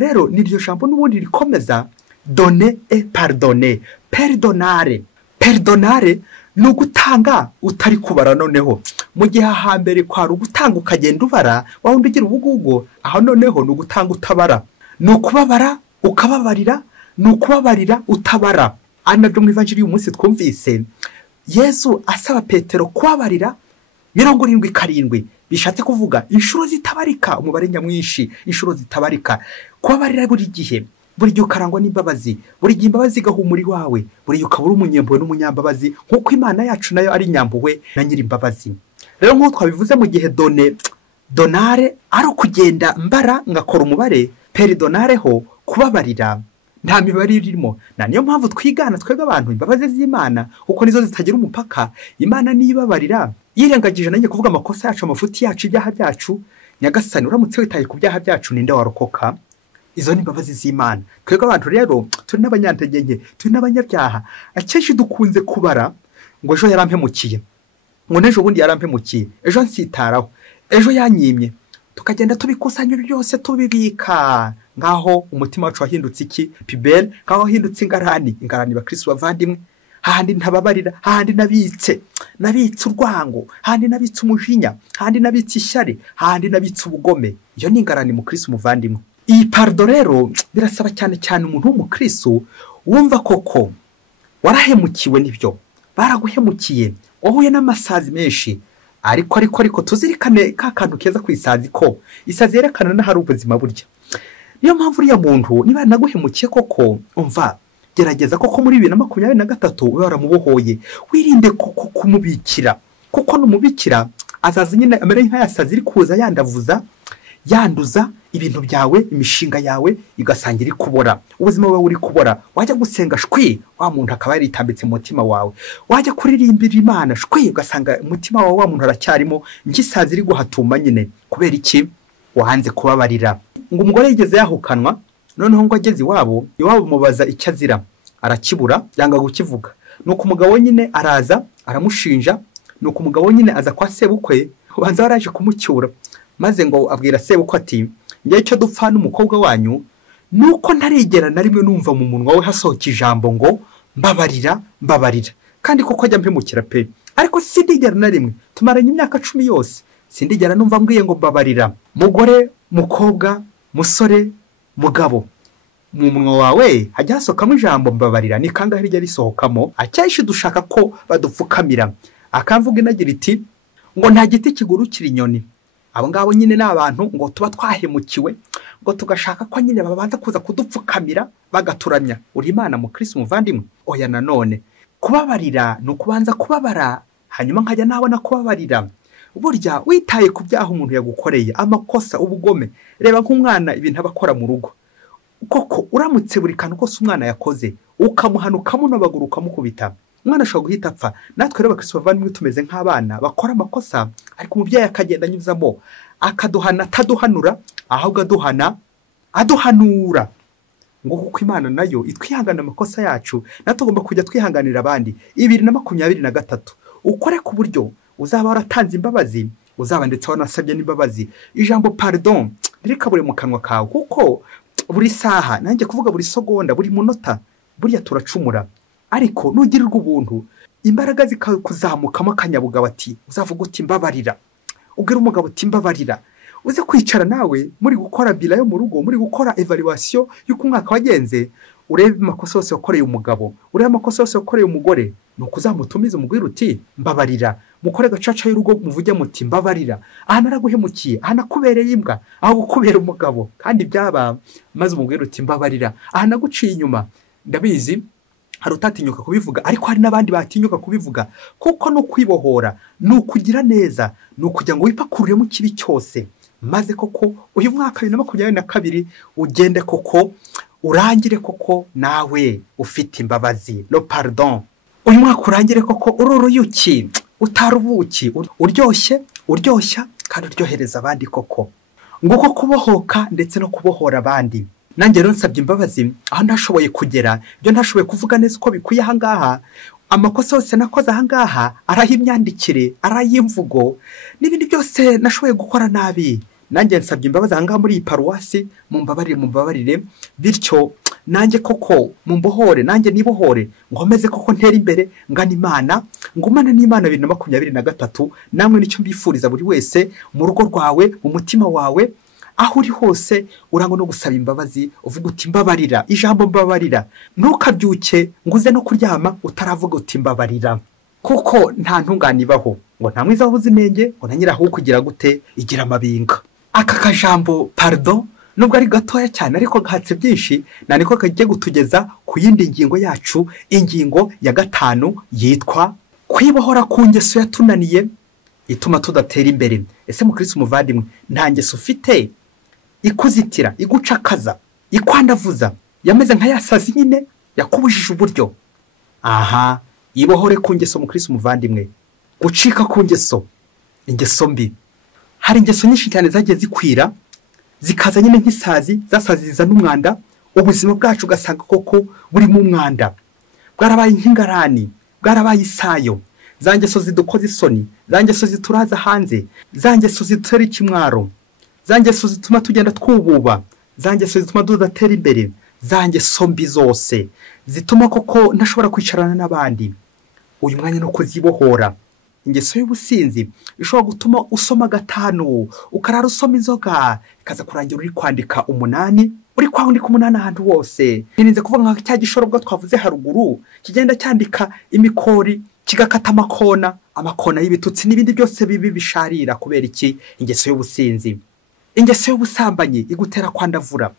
rero niryo jambo n'ubundi rikomeza donner et pardonner. Pardonner no gutanga utari kubara. Noneho mu gihe hambere kwari ugutanga ukagenda ubara, wawundi ugira ubugugo. Aho noneho no gutanga utabara, no kubabara ukababarira, no kubabarira utabara. Anabyo mu evanjiri y'umunsi twumvise Yesu asaba Petero kubabarira 77. Bishatse kuvuga inshuro zitabarika, umubare nyamwinshi, inshuro zitabarika. Kubabarira buri gihe, buri gihe ukarangwa n'imbabazi, buri gihe imbabazi gahumuri wawe, buri gihe ukabura umunyempuhwe n'umunyambabazi, nkuko Imana yacu nayo ari nyampuhwe na nyiri imbabazi. Rero nk'uko twabivuze mu gihe donare ari ukugenda mbara ngakora umubare, pardonner ho kubabarira nta mibare irimo. Na niyo mpamvu twigana twebwe abantu imbabazi z'Imana kuko nizo zitagira umupaka. Imana nibabarira yirengagije nanjye kuvuga amakosa yacu, amafuti yacu, ibyaha byacu. Nyagasani uramutse witaye ku byaha byacu ninde warokoka? izo ni imbabazi z'Imana. Twebwe abantu rero turi n'abanyantege nke, turi n'abanyabyaha. Akenshi dukunze kubara ngo ejo yarampemukiye, ngo n'ejo bundi yarampemukiye, ejo nsitaraho, ejo yanyimye, tukagenda tubikusanya byose tubibika. Ngaho umutima wacu wahindutse iki? Pibel. Ngaho wahindutse ingarani bakristo bavandimwe. Hahandi ntababarira, hahandi nabitse urwango, hahandi nabitse umujinya, hahandi nabitse ishyari, hahandi nabitse ubugome. Iyo ni ingarani mu Kristo muvandimwe. Iyi pardon rero birasaba cyane cyane umuntu w'umukristo wumva koko warahemukiwe n'ibyo, baraguhemukiye, wahuye n'amasazi menshi, ariko tuzirikane ka kantu keza ku isazi, ko isazi yerekana n'ahari ubuzima burya. Niyo mpamvu uriya muntu niba naguhemukiye koko, umva gerageza koko muri 2023 ube waramubohoye. Wirinde koko kumubikira, kuko numubikira azaza nyine amere nk'ayasazi iri kuza yanduza ibintu byawe, imishinga yawe igasangira iri kubora, ubuzima bwawe uri kubora. Wajya gusenga shwi, wa muntu akaba yaritambitse mu mutima wawe. Wajya kuririmbira Imana shwi, ugasanga umutima wawe wa muntu aracyarimo ngisazi iri guhatuma nyine. Kubera iki? Wahanze kubabarira. Ngo umugore yigeze yahukanwa, noneho ngo ageze iwabo mubaza icyo azira, arakibura, yanga gukivuga. Nuko umugabo nyine araza aramushinja, nuko umugabo nyine aza kwa sebukwe, ubanza waraje kumucyura, maze ngo abwira sebukwe ati, njye icyo dupfa n'umukobwa wanyu nuko ntarigera na rimwe numva mu munwa we hasohoka ijambo ngo mbabarira. Kandi koko ajya mpemukira pe, ariko sindigera na rimwe, tumaranye imyaka 10 yose, sindigera numva mbwiye ngo mbabarira. Mugore, mukobwa, musore, mugabo, mu munwa wawe hajya hasohokamo ijambo mbabarira. Ni kangahe rijya risohokamo? Akenshi dushaka ko badupfukamira. Akamvuga inagira iti ngo nta giti kigurukira inyoni. Abo ngabo nyine n'abantu ngo tuba twahemukiwe, ngo tugashaka ko nyine babanza kuza kudupfukamira bagaturamya. Uri Imana mu Kristo muvandimwe? Oya, nanone kubabarira no kubanza kubabara, hanyuma nkajya nabona kubabarira. Burya witaye ku byaha umuntu yagukoreye, amakosa, ubugome. Reba nk'umwana ibintu abakora mu rugo, koko uramutse buri kantu kose umwana yakoze ukamuhanuka munabaguru ukamukubita, umwana ashobora guhita apfa. Natwe rero bakristo bavandimwe tumeze nk'abana bakora amakosa, ariko umubyeyi akagenda anyuzamo akaduhana, ataduhanura, ahubwo aduhanura. Ngo kuko Imana nayo itwihangana amakosa yacu, natugomba kujya twihanganira abandi. 2023 ukore ku buryo uzaba waratanze imbabazi, uzaba ndetse wanasabye n'imbabazi. Ijambo pardon rikabure mu kanwa kawe, kuko buri saha, nanjye kuvuga buri segonda, buri munota, burya turacumura. Ariko nugirirwa ubuntu, imbaraga zikakuzamukamo akanyabugabo ati uzavuga uti mbabarira. Ubwira umugabo uti mbabarira. Uze kwicara nawe muri gukora bila yo mu rugo, muri gukora evaluation y'uko umwaka wagenze, urebe amakosa yose wakoreye umugabo, urebe amakosa yose wakoreye umugore, nuko uzamutumiza umubwira uti mbabarira. Mukore gacaca y'urugo muvuge muti mbabarira. Aha naraguhemukiye, aha nakubereye imbwa, aho gukubera umugabo, kandi byaba maze umubwira uti mbabarira. Aha naguciye inyuma, ndabizi hari utatinyuka kubivuga, ariko hari n'abandi batinyuka kubivuga, kuko no kwibohora, no kugira neza, no kujya ngo wipakurire mu kibi cyose. Maze koko uyu mwaka 2022 ugende koko urangire koko nawe ufite imbabazi, no pardon. Uyu mwaka urangire koko ururuyuki, utarubuki, uryoshya kandi uryohereza abandi koko. Nguko kubohoka ndetse no kubohora abandi. Nanjye rero nsabye imbabazi aho ndashoboye kugera, ibyo ntashoboye kuvuga neza uko bikuye aha ngaha. Amakosa yose nakoze aha ngaha, arayimyandikire, arayimvugo, n'ibindi byose nashoboye gukora nabi. Nanjye nsabye imbabazi aha ngaha muri iyi paruwasi, mumbabarire, bityo nanjye koko mumbohore, nanjye nibohore, ngomeze koko ntera imbere, ngana Imana, ngumana n'Imana 2023. Namwe nicyo mbifuriza buri wese, mu rugo rwawe, mu mutima wawe, aho uri hose, urangwa no gusaba imbabazi, uvuga uti mbabarira. Ijambo mbabarira ntukabyuke nguze no kuryama utaravuga uti mbabarira, kuko nta ntungane ibaho, ngo nta mwiza wabuze inenge, ngo ntanyiraho kugira gute igira amabinga. Aka kajambo pardon nubwo ari gatoya cyane, ariko gahatse byinshi, naniko kagiye gutugeza ku yindi ngingo yacu, ingingo ya 5 yitwa kwibohora ku ngeso yatunaniye ituma tudatera imbere. Ese mu Kristo muvandimwe, nta ngeso ufite ikuzitira, igucakaza, ikwandavuza, yameze nka yasazi nyine yakubujije uburyo? Aha, ibohore ku ngeso mu Kristo muvandimwe, gucika ku ngeso, ingeso mbi. Hari ingeso nyinshi cyane zagiye zikwira, zikaza nyine nk'isazi, zasazi zizana umwanda, ubuzima bwacu ugasanga koko buri mu mwanda, bwarabaye nk'ingarani, bwarabaye isayo, za ngeso zidukoza isoni, za ngeso zituraza hanze, za ngeso zitera ikimwaro, za ngeso zituma tugenda twububa, za ngeso zituma tudatera imbere, za ngeso mbi zose zituma koko ntashobora kwicarana n'abandi. Uyu mwanya no kuzibohora. Ingeso y'ubusinzi ishobora gutuma usoma 5 ukarara usoma inzoga, ikaza kurangira uri kwandika 8, uri kwandika 8 ahantu hose. Nirinze kuvuga nka cya gishorobwa twavuze haruguru kigenda cyandika imikori, kigakata amakona y'ibitutsi n'ibindi byose bibi bisharira. Kubera iki? Ingeso y'ubusinzi. Ingeso y'ubusambanyi igutera kwandavura,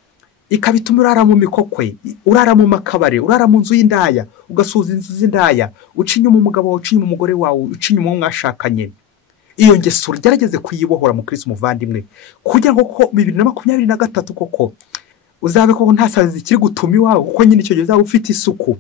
ikabituma urara mu mikokwe, urara mu makabare, urara mu nzu y'indaya, ugasuza inzu z'indaya, ucinya umugabo wawe, ucinya umugore wawe, ucinya mwashakanye. Iyo ngeso gerageze kuyibohora mu Kristo muvandimwe, kugira ngo ko 2023 koko uzabe koko nta sazi zikiri gutuma iwawe, kuko nyine icyo gihe uzaba ufite isuku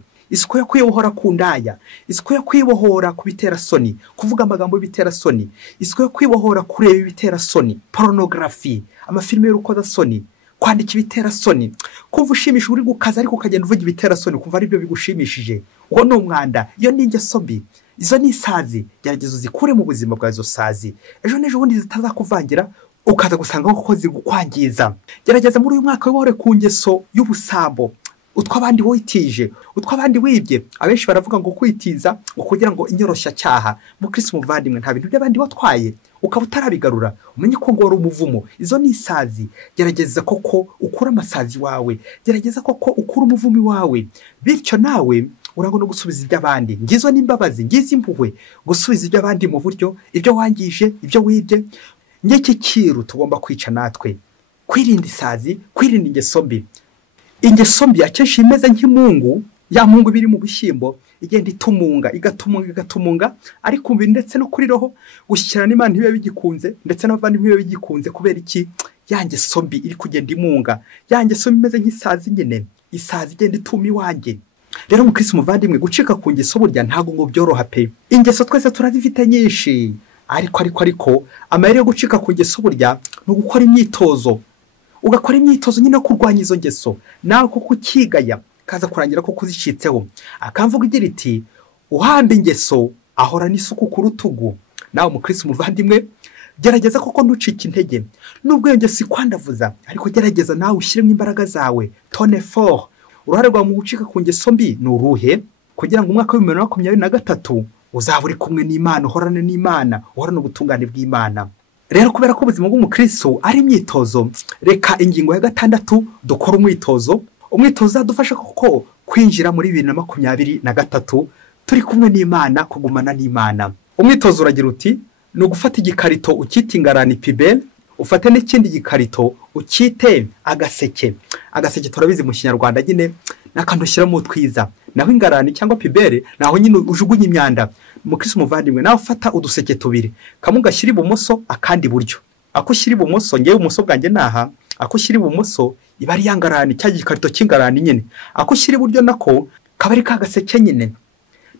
yo kwibohora ku ndaya, isuku yo kwibohora ku bitera soni, kuvuga amagambo y'ibitera soni, isuku yo kwibohora kureba ibitera soni, pornography, amafilime y'urukoza soni, kwandika ibitera soni, kumva ushimisha uri gukaza ariko ukagenda uvuga ibitera soni, kumva ari byo bigushimishije. Uwo ni umwanda, iyo ni ingeso mbi, izo ni isazi. Gerageza uzikure mu buzima bwa izo sazi, ejo n'ejo bundi zitazakuvangira ukaza gusanga ko zigukwangiza. Gerageza muri uyu mwaka wibohore ku ngeso y'ubusambo, utwabandi witije, utwabandi wibye. Abenshi baravuga ngo kwitiza ngo kugira ngo inyoroshya cyaha. Mu Kristo muvandimwe nta bintu by'abandi watwaye ukaba utarabigarura, umenye ko ngora umuvumo. Izo ni isazi. Gerageza koko ukura amasazi wawe, gerageza koko ukura umuvumi wawe, bityo nawe urangwa no gusubiza iby'abandi. Ngizo n'imbabazi, ngizi impuhwe, gusubiza iby'abandi mu buryo ibyo wangije, ibyo wibye. Ngiki kiru tugomba kwica natwe, kwirinda isazi, kwirinda ingeso mbi. Ingeso mbi akenshi imeze nk'imungu, ya mungu biri mu bishyimbo, igenda igatumunga, ariko umbi ndetse no kuri roho gushyikirana n'Imana ntibibe bigikunze, ndetse n'abandi ntibibe bigikunze. Kubera iki? Ya ngeso mbi iri kugenda imunga, ya ngeso imeze nk'isazi nyine, isazi igenda ituma iwanjye. Rero mu Kristo muvandimwe, gucika ku ngeso burya ntago ngo byoroha pe. Ingeso twese turazifite nyinshi, ariko amayeri yo gucika ku ngeso burya no gukora imyitozo. Ugakora imyitozo nyine kurwanya izo ngeso, nawe kuko ukigaya kaza kurangira ko kuzicitseho. Akamvuga igira iti uhamba ingeso ahora n'isuku ku rutugu. Nawe mu Kristo muvandimwe, gerageza koko ntucike intege, nubwo iyo ngeso ikwandavuza, ariko gerageza nawe ushyiremo imbaraga zawe. Tone fort. Uruhare rwa mu gucika ku ngeso mbi ni uruhe? Kugira ngo umwaka wa 2023 uzaba uri kumwe n'Imana, uhorane n'Imana, uhorane ubutungane bw'Imana. Rero kubera ko ubuzima bw'umukristo ari imyitozo, reka ingingo ya 6 dukora umwitozo uzadufasha koko kwinjira muri 2023 turi kumwe n'Imana, kugumana n'Imana. Umwitozo uragira uti ni ugufata igikarito ukita ingarani pibel, ufate n'ikindi gikarito ukite agaseke. Agaseke turabizi mu Kinyarwanda nyine n'akantu ushyiramo twiza, naho ingarani cyangwa pibel naho nyine ujugunye imyanda. Mu Kristo muvandimwe, nawe ufata uduseke tubiri, kamwe gashyira ibumoso akandi buryo. Ako ushyira ibumoso, ngewe ubumoso bwanjye naha, ako ushyira ibumoso iba ari yangarani, cya gikarito cy'ingarani nyine. Ako ushyira iburyo nako kaba ari ka gaseke nyine.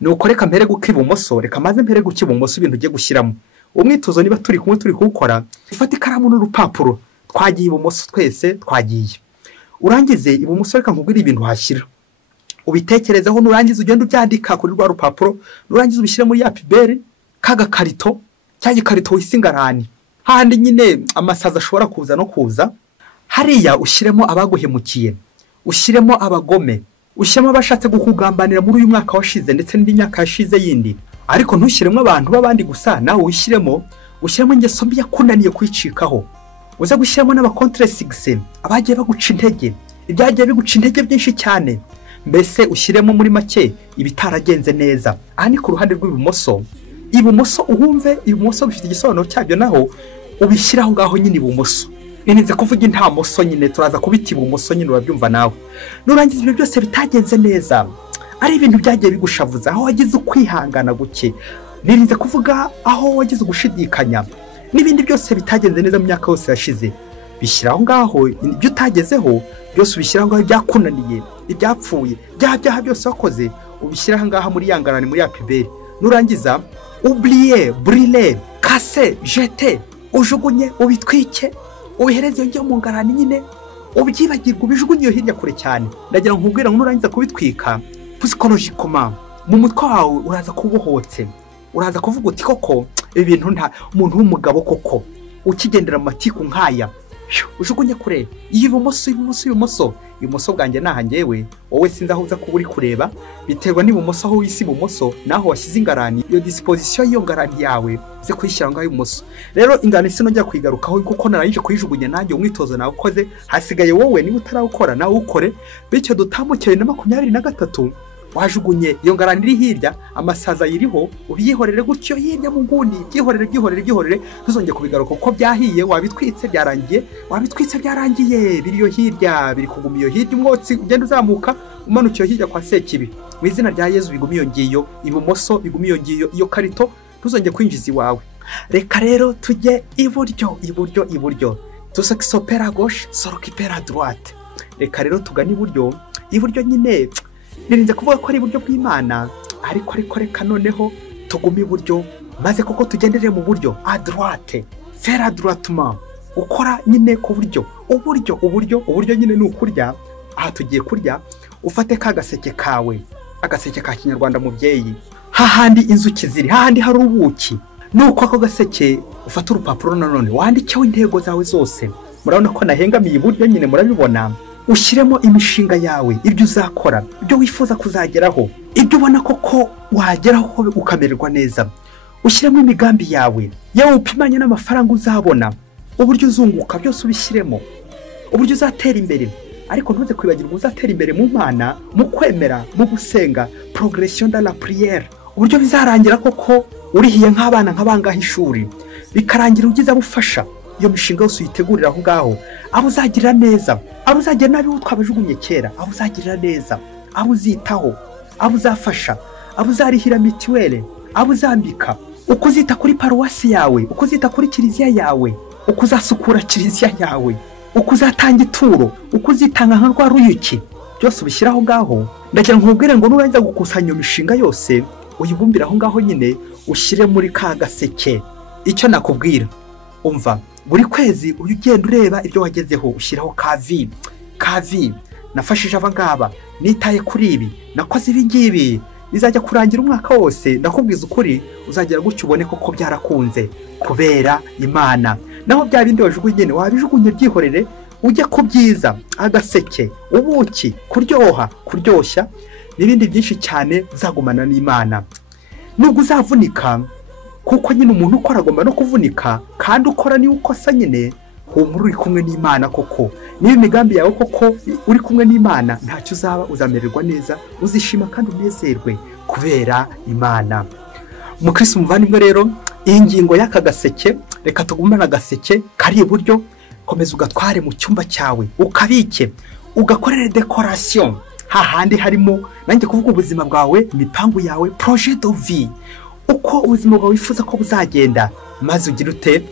Nuko reka mpere gukibumoso, reka maze mpere gukibumoso ibintu ugiye gushyiramo. Umwitozo niba turi kumwe turi kuwukora, ifata ikaramu n'urupapuro, twagiye ibumoso twese twagiye. Urangize ibumoso, reka nkubwire ibintu hashyira. Ubitekerezaho, nurangiza ugenda ubyandika kuri rwa rupapuro, nurangiza ubishyire muri ya pibere kaga karito, cya gikarito wisingarani. Handi nyine amasaza ashobora kuza no kuza, hariya ushyiremo abaguhemukiye, ushyiremo abagome, ushyiremo abashatse gukugambanira muri uyu mwaka washize ndetse n'indi myaka yashize yindi. Ariko ntushyiremo abantu b'abandi gusa, nawe ushyiremo ingeso mbi yakunaniye kwicikaho. Uza gushyiramo n'abakontre 6 abagiye baguca intege, ibyagiye biguca intege byinshi cyane. Mbese ushyiremo muri make ibitaragenze neza. Aha ni ku ruhande rw'ibumoso. Ibumoso uhumve, ibumoso bifite igisobanuro cyabyo, naho ubishyiraho ngaho nyine ibumoso. Ninize kuvuga nta moso nyine, turaza kubita ibumoso nyine, urabyumva nawe. Nurangiza ibyo byose bitagenze neza, ari ibintu byagiye bigushavuza, aho wagize ukwihangana guke, ninize kuvuga aho wagize ugushidikanya, n'ibindi byose bitagenze neza mu myaka yose yashize, bishyiraho ngaho. Ibyo utagezeho byose ubishyiraho ngaho, byakunaniye, ibyapfuye, byaha byose wakoze ubishyiraho ngaho muri yangarani, muri ya piberi. Nurangiza oublier, brûler, casser, jeter, ujugunye, ubitwike, ubihereze iyo ngiyo mu ngarani nyine ubyibagirwa ubijugunye iyo hirya kure cyane. ndagira nkubwira ngo nurangiza kubitwika psychologically mu mutwe wawe uraza kubohotse, uraza kuvuga uti koko ibi bintu nta umuntu w'umugabo koko ukigendera mu matiku nkaya ujugunye kure ibumoso bwanjye nahangewe wowe sinzi aho uza kuba uri kureba, biterwa n'ibumoso aho wisi ibumoso naho washyize ingarani, iyo disposition y'iyo ngarani yawe ze kuyishyira ngaho ibumoso. rero ingano sinongera kwigarukaho kuko narangije kuyijugunya nanjye umwitozo nawe ukoze, hasigaye wowe niba utarawukora nawe ukore, bityo dutambuke 2023 wajugunye iyo ngarani iri hirya, amasaza yiriho ubiyihorere gutyo hirya mu ngundi, byihorere tuzongeye kubigaruka kuko byahiye, wabitwitse byarangiye biriyo hirya, biri kuguma iyo hirya, umwotsi ugenda uzamuka umanukiye hirya kwa Sekibi. mu izina rya Yesu biguma iyo ngiyo, ibumoso biguma iyo ngiyo, iyo karito tuzongeye kwinjiza iwawe. reka rero tujye iburyo tusakisopera gauche sorokipera droite. reka rero tugana iburyo nyine nirinze kuvuga ko ari iburyo bw'Imana, ariko reka noneho tugume iburyo maze koko tugendere mu buryo à droite, faire droitement, ukora nyine ku uburyo nyine ni ukurya. aha tugiye kurya, ufate ka gaseke kawe, agaseke ka Kinyarwanda mubyeyi, hahandi inzuki ziri, hahandi hari ubuki, nuko ako gaseke ufata urupapuro nanone wandikeho intego zawe zose. murabona ko nahengamiye iburyo nyine, murabibona. ushyiremo imishinga yawe, ibyo uzakora, ibyo wifuza kuzageraho, ibyo ubona koko wageraho ukamererwa neza. ushyiremo imigambi yawe, yewe upimanye n'amafaranga uzabona, uburyo uzunguka byose ubishyiremo, uburyo uzatera imbere. ariko ntuze kwibagirwa uzatera imbere mu Mana, mu kwemera, mu gusenga, progression dans la prière. uburyo bizarangira koko urihiye nk'abana nk'abangaha ishuri, bikarangira ugize abufasha. iyo mishinga yose uyitegurira aho ngaho, abo uzagirira neza, abo uzagira nabi twabajugunye kera, abo uzagirira neza, abo uzitaho, abo uzafasha, abo uzarihira mituwele, abo uzambika, uko uzita kuri paruwasi yawe, uko uzita kuri kiliziya yawe, uko uzasukura kiliziya yawe, uko uzatanga ituro, uko uzitanga nka rwa ruyuki, byose ubishyira aho ngaho. ndagira nkubwire ngo nurangiza gukusanya iyo mishinga yose uyibumbira aho ngaho nyine, ushyire muri ka gaseke. icyo nakubwira, umva, buri kwezi ujye ugenda ureba ibyo wagezeho, ushyiraho kavi nafashije abangaba, nitaye kuri ibi, nakoze ibi ngibi, bizajya kurangira umwaka wose. ndakubwiza ukuri, uzagera gutyo ubone koko byarakunze kubera Imana. naho bya bindi wajugunye wabijugunye byihorere, ujye kubyiza, agaseke, ubuki, kuryoshya n'ibindi byinshi cyane, uzagumana n'Imana. nubwo uzavunika, kuko nyine umuntu ukora agomba no kuvunika, kandi ukora niwe ukosa nyine, humura uri kumwe n'Imana koko. niba imigambi yawe koko uri kumwe n'Imana, ntacyo uzaba, uzamererwa neza, uzishima kandi unezerwe kubera Imana. Mukristo muvandimwe rero, iyi ngingo y'aka gaseke, reka tugumane agaseke kari iburyo, komeza ugatware mu cyumba cyawe, ukabike, ugakorere decoration, hahandi harimo nanjye kuvuga ubuzima bwawe, imipangu yawe, projet de vie, uko ubuzima bwawe wifuza ko buzagenda, maze ugira ute,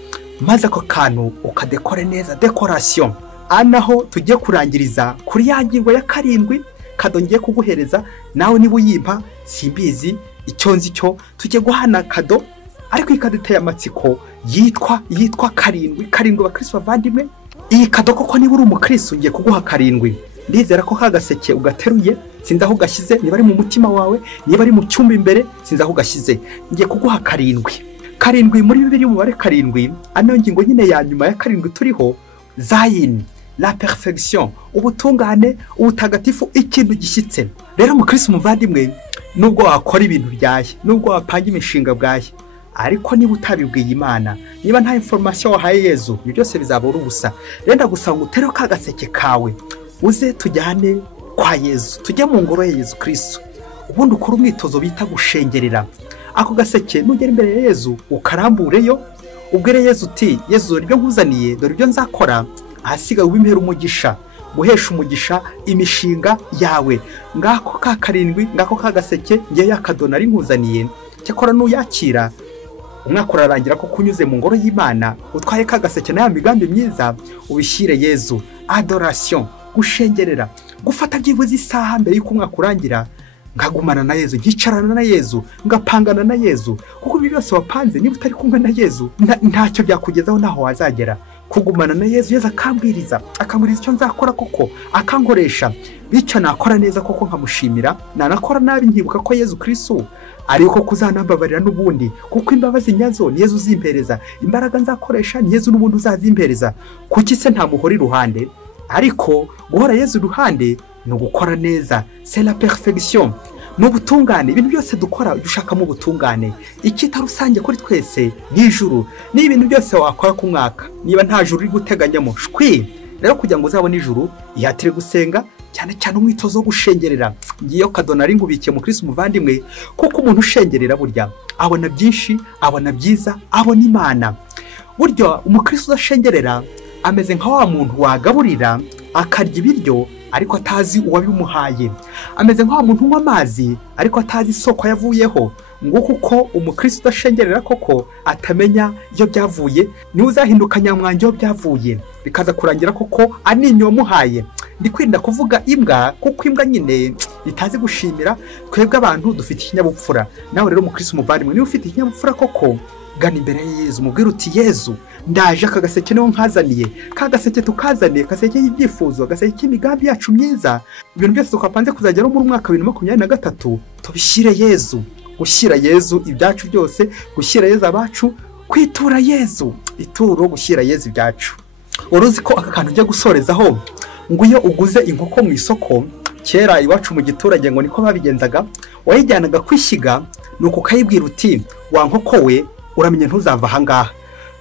maze ako kantu ukadekore neza, decoration. anaho tugiye kurangiriza kuri ya ngingo ya 7 kadongiye kuguhereza, nawe niba uyimpa simbizi, icyo nzi cyo tugiye guhana kado, ariko ikaduteye amatsiko, yitwa 7 bakristo bavandimwe. iyi kado koko niba uri umukristo ngiye kuguha 7. ndizera ko kagaseke ugateruye, sinzi aho gashyize, niba ari mu mutima wawe, niba ari mu cyumba imbere, sinzi aho gashyize. ngiye kuguha 7 muri Bibiliya, umubare 7, ano ngingo nyine ya nyuma ya 7 turiho, Zayin, la perfection, ubutungane, ubutagatifu, ikintu gishyitse. rero mukristo muvandimwe, nubwo wakora ibintu byaye, nubwo wapanga imishinga bwaye, ariko niba utabibwiye Imana, niba nta information wahaye Yesu, ibyo byose bizabura ubusa. renda gusanga utere ka gaseke kawe, uze tujyane kwa Yesu, tujye mu ngoro ya Yesu Kristo, ubundi ukora umwitozo bita gushengerera. ako gaseke nugera imbere ya Yesu, ukarambureyo, ubwire Yesu uti, Yesu dore ibyo nkuzaniye, dore ibyo nzakora, ahasigaye ubimpera umugisha, guhesha umugisha imishinga yawe. ngako ka 7, ngako ka gaseke ngiye yakadona ari nkuzaniye, cyakora nuyakira, umwaka urarangira ko kunyuze mu ngoro y'Imana, utwaye ka gaseke na ya migambi myiza, ubishyire Yesu. adoration, gushengerera, gufata byibuze isaha mbere y'uko umwaka urangira, ngagumana na Yesu, ngicarana na Yesu, ngapangana na Yesu, kuko ibi byose wapanze niba utari kumwe na Yesu, ntacyo byakugezaho naho wazagera. kugumana na Yezu akambwiriza icyo nzakora koko akankoresha bityo nakora neza koko nkamushimira nanakora nabi nkibuka ko Yezu Kristo ariko kuzanambabarira n'ubundi kuko imbabazi nyazo ni Yezu uzimpereza imbaraga nzakoresha ni Yezu n'ubundi uzazimpereza kuki se nta muhora iruhande ariko guhora Yezu iruhande no gukora neza c'est la perfection n'ubutungane ibintu byose dukora dushaka mu butungane ikita rusange kuri twese n'ijuru ni ibintu byose wakora ku mwaka niba nta juru uri guteganyamo shwi rero kugira ngo uzabone ijuru ihatire gusenga cyane cyane umwitozo wo gushengerera ngiyo kadonari ngubikiye mu Kristo muvandimwe kuko umuntu ushengerera burya abona byinshi abona byiza abona Imana buryo umukristo udashengerera ameze nka wa muntu wagaburira akarya ibiryo ariko atazi uwabimuhaye ameze nka wa muntu unywa amazi ariko atazi isoko yavuyeho ngo kuko umukristo udashengerera koko atamenya iyo byavuye ni uzahinduka nyamwange iyo byavuye bikaza kurangira koko aninyo wamuhaye ndi kwirinda kuvuga imbwa kuko imbwa nyine itazi gushimira twebwe abantu dufite ikinyabupfura nawe rero umukristo muvandimwe niba ufite ikinyabupfura koko gana imbere ya Yezu mubwira uti Yezu ndaje akagaseke niho nkazaniye kagaseke tukazaniye kaseke y'ibyifuzo gaseke cy'imigambi yacu myiza ibintu byose tukapanze kuzagera muri mwaka 2023 tubishyire Yezu gushyira Yezu ibyacu byose gushyira Yezu abacu kwitura Yezu ituro gushyira Yezu ibyacu uruzi ko aka kantu ujya gusorezaho ngo iyo uguze inkoko mu isoko kera iwacu mu giturage ngo niko babigenzaga wayijyanaga kwishyiga nuko kayibwira uti wa nkoko we uramenye ntuzava aha ngaha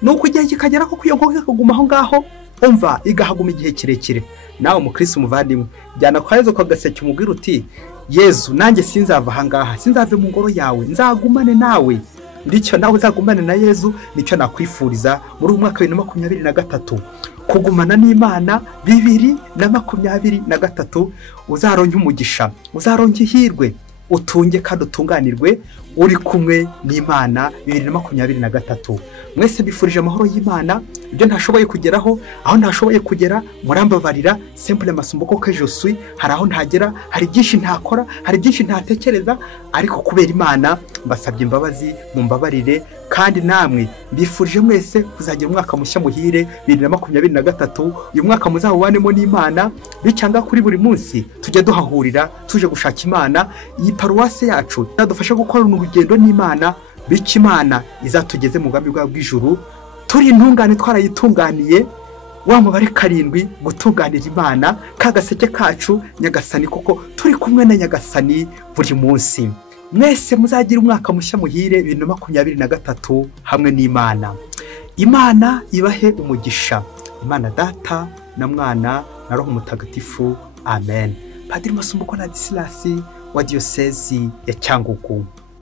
nuko igihe kikagera ko iyo nkoko ikaguma aho ngaho umva igahaguma igihe kirekire nawe umukristo muvandimwe jyana kwa Yezu kagaseke umubwira uti Yezu nanjye sinzava aha ngaha sinzave mu ngoro yawe nzagumane nawe ndicyo nawe uzagumane na Yezu nicyo nakwifuriza muri umwaka 2023 kugumana n'Imana 2023 uzaronke umugisha uzaronke ihirwe utunge kandi utunganirwe uri kumwe n'Imana 2023 mwese bifurije amahoro y'Imana ibyo ntashoboye kugeraho aho ntashoboye kugera murambabarira simple masumbuko que je suis hari aho ntagera hari byinshi ntakora hari byinshi ntatekereza ariko kubera Imana mbasabye imbabazi mumbabarire kandi namwe bifurije mwese kuzagira umwaka mushya muhire 2023 uyu mwaka muzawubanemo n'Imana bicanga kuri buri munsi tujye duhahurira tuje gushaka Imana iyi paruwase yacu nadufasha gukora urugendo n'Imana bityo Imana izatugeze mu mugambi bw'ijuru turi intungane twarayitunganiye wa mubare 7 gutunganira Imana kagaseke kacu nyagasani koko turi kumwe na nyagasani buri munsi mwese muzagira umwaka mushya muhire 2023 hamwe n'Imana Imana ibahe umugisha Imana Data na Mwana na Roho Mutagatifu amen Padiri Masumbuko na Disilasi wa diocese ya Cyangugu.